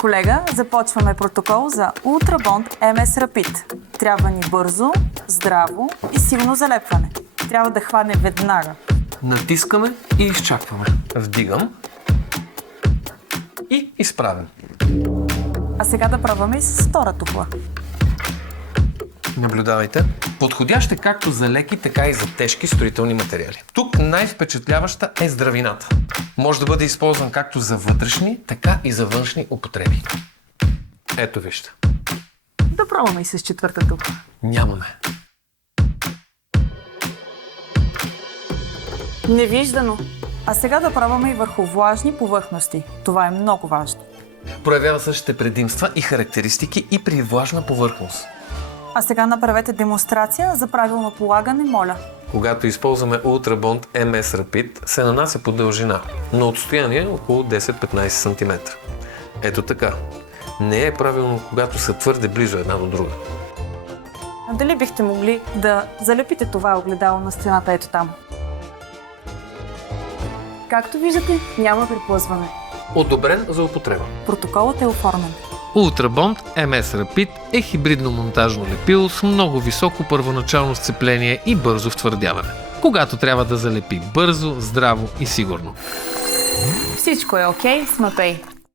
Колега, започваме протокол за Ultrabond MS Rapid. Трябва ни бързо, здраво и силно залепване. Трябва да хване веднага. Натискаме и изчакваме. Вдигам и изправям. А сега да пробваме и с втора тухла. Наблюдавайте. Подходящ е както за леки, така и за тежки строителни материали. Тук най-впечатляваща е здравината. Може да бъде използван както за вътрешни, така и за външни употреби. Ето вижте. Да пробваме и с четвърта тухла. Нямаме. Невиждано. А сега да пробваме и върху влажни повърхности. Това е много важно. Проявява същите предимства и характеристики и при влажна повърхност. А сега направете демонстрация за правилно полагане, моля. Когато използваме Ultrabond MS Rapid, се нанася по дължина, на отстояние около 10-15 см. Ето така. Не е правилно, когато са твърде близо една до друга. А дали бихте могли да залепите това огледало на стената ето там? Както виждате, няма приплъзване. Одобрен за употреба. Протоколът е оформен. Ultrabond MS Rapid е хибридно монтажно лепило с много високо първоначално сцепление и бързо втвърдяване, когато трябва да залепи бързо, здраво и сигурно. Всичко е окей с Мапей.